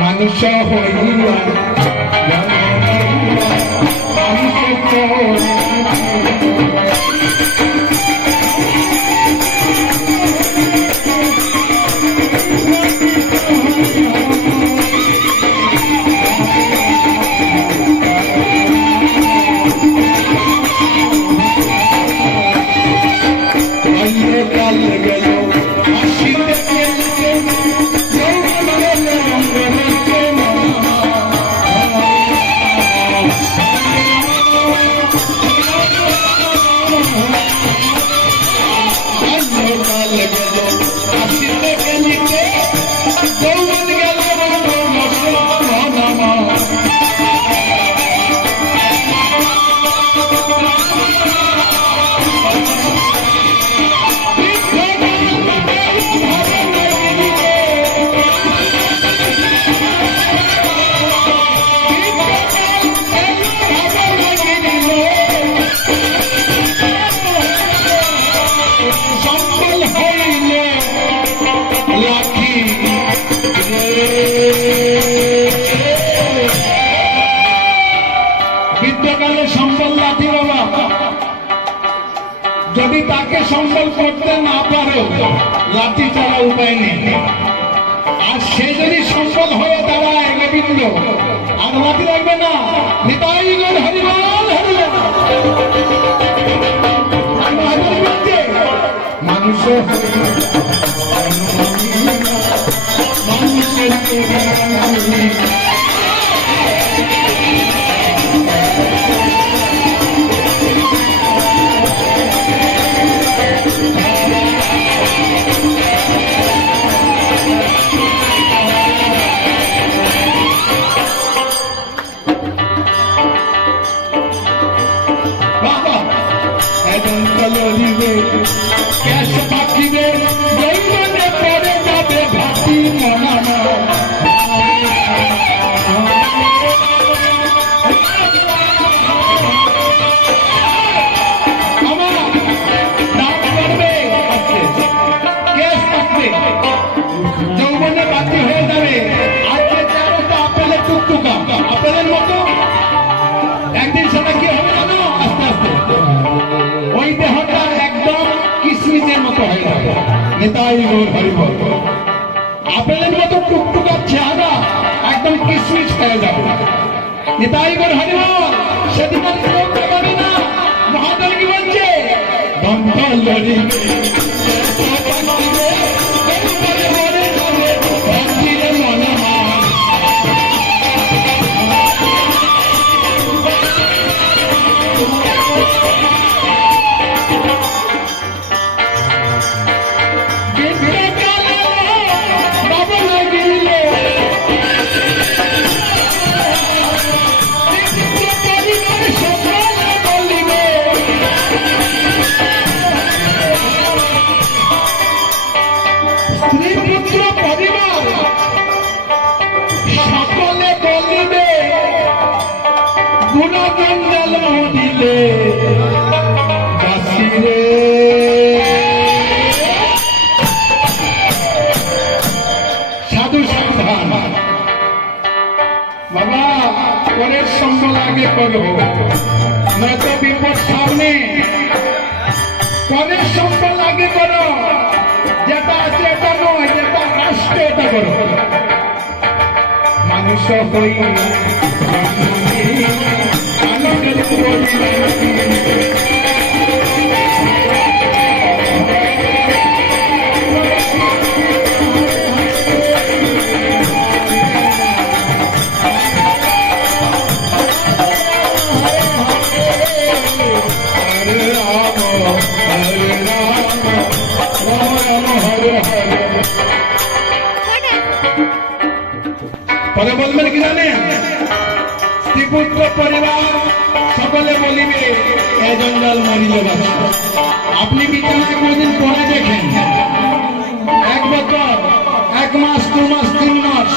মানুষ হইয়া যদি তাকে সম্বল করতে না পারো লাঠি ছাড়া উপায় নেই। আর সে যদি সম্বল হয়ে দাঁড়ায় গোবিন্দ আর লাঠি লাগবে না। নিতাই গৌর হরিবল হরিবল। মানুষ নিতাই গৌর হরিবল। আপেলের মতো টুকটুকার চেহারা একদম কিশমিশ হয়ে যাবে। নিতাই গৌর হরিবল। সেদিন আর করতে পারি না। মহাদেব কি বলছে? বাবা পরের সম্বল আগে করো, নয়তো বিপদ সামনে। পরের সম্বল আগে করো, যেটা আছে এটা নয়, যেটা আসছে এটা করো। মানুষ হই পরে বলবেন কি জানেন? স্ত্রীপুত্র পরিবার সকলে বলিবে এ জঞ্জাল মরিলে বাঁচা। আপনি বিছানায় কোনদিন পড়ে দেখেন, 1 বছর 1 মাস 2 মাস 3 মাস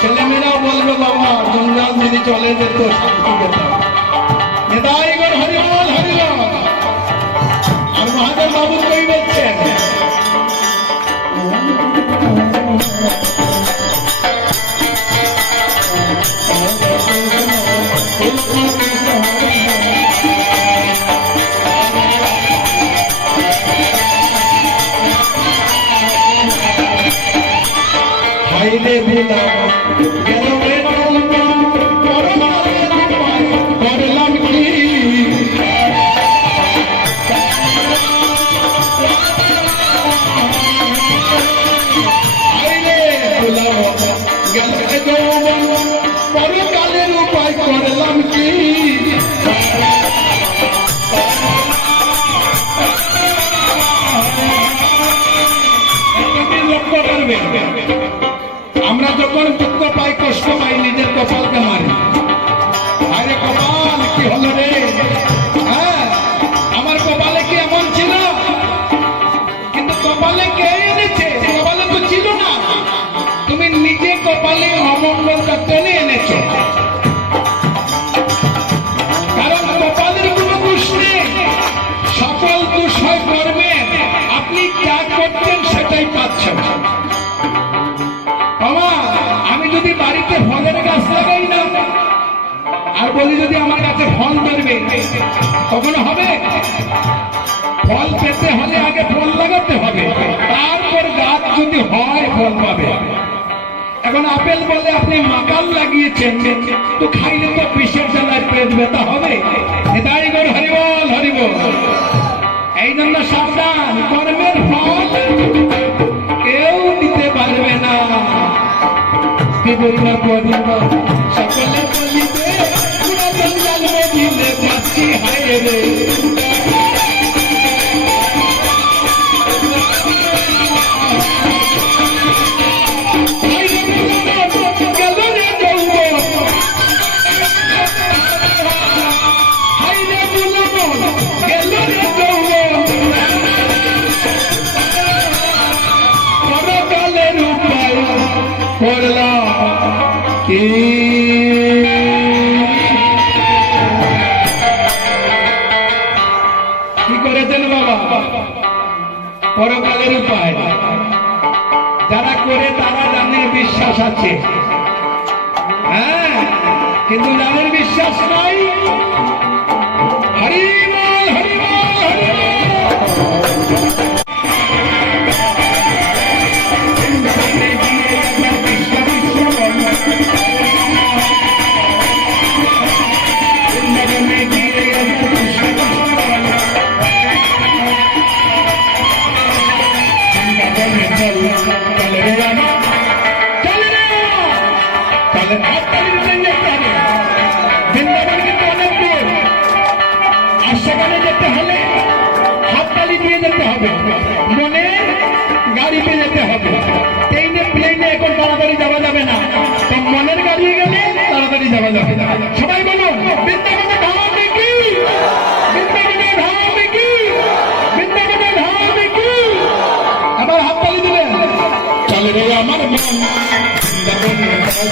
ছেলেমেয়েরাও বলবে বাবা জঞ্জাল যদি চলে যেত শান্তি পেতাম। নিতাই গৌর হরিবল হরিবল। আর মহাদেব বাবু কই বলছেন হাইরে বুলাম গেল রে বলবা পরকালের উপায় করলাম কি হাইরে বুলাম গেল রে যৌবন পরকালের উপায় করলাম কি আমরা যখন দুঃখ পাই কষ্ট পাই নিজের কপালকে মারি আরে কপাল কি হলো রে হ্যাঁ আমার কপালে কি এমন ছিল কিন্তু কপালে কে এনেছে কপালে তো ছিল না তুমি নিজে কপালে অমঙ্গলটা টেনে এনেছো কারণ কপালের কোনো দোষ নেই সকল দোষ হয় কর্মের আপনি যা করছেন সেটাই পাচ্ছেন আমি যদি বাড়িতে ফলের গাছ লাগাই না আর বলি যদি আমার কাছে ফল ধরবে কখনো হবে ফল পেতে হলে আগে ফল লাগাতে হবে তারপর গাছ যদি হয় ফল পাবে এখন আপেল বলে আপনি মাকাল লাগিয়েছেন তো খাইলে তো বিষের জ্বালায় পেট ব্যথা হবে এটাই গো হরিবল হরিবল এই জন্য সাবধান কর্মের ফল কেউ দিতে পারবে না সকলে বলিবে পুরাতন জন্মে দিলে পাচ্ছি হায় রে কি করেছেন বাবা পরকালের উপায় যারা করে তারা জানে বিশ্বাস আছে হ্যাঁ কিন্তু যাদের বিশ্বাস নাই হরিবল হরিবল হরিবল সেখানে যেতে হলে হাততালি দিয়ে যেতে হবে মনে গাড়িতে যেতে হবে ট্রেনে প্লেনে এখন তাড়াতাড়ি যাওয়া যাবে না তো মনের গাড়ি গেলে তাড়াতাড়ি যাওয়া যাবে না সবাই বলুন বৃন্দাবনে ধামে কি বৃন্দাবনে ধামে কি বৃন্দাবনে ধামে কি আবার হাততালি দিলেন চলে রে আমার মন বৃন্দাবনে